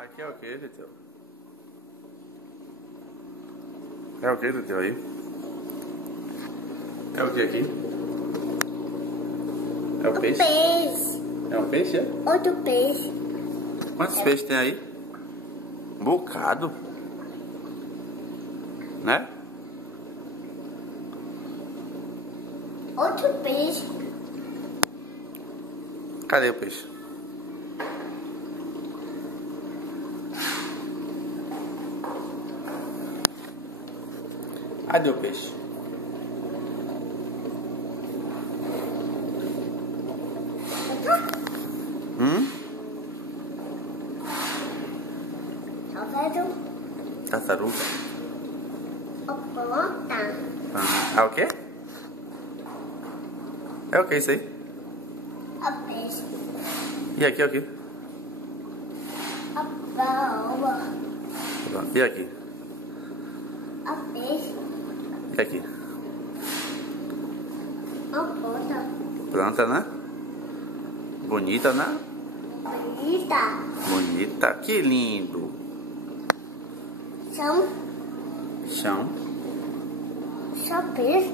Aqui é o que, Teteu? É o que, Teteu, aí? É o que aqui? É o peixe? Peixe. É um peixe, é? Outro peixe. Quantos peixes tem aí? Um bocado. Né? Outro peixe. Cadê o peixe? Cadê o peixe? Só vejo Tartaruga? o ponta. É o quê? É o que isso aí? O peixe. E aqui é o quê? A palma. E aqui? O peixe. E aqui? A ponta. Planta, né? Bonita, né? Bonita. Bonita. Que lindo. São Chão. só peixe.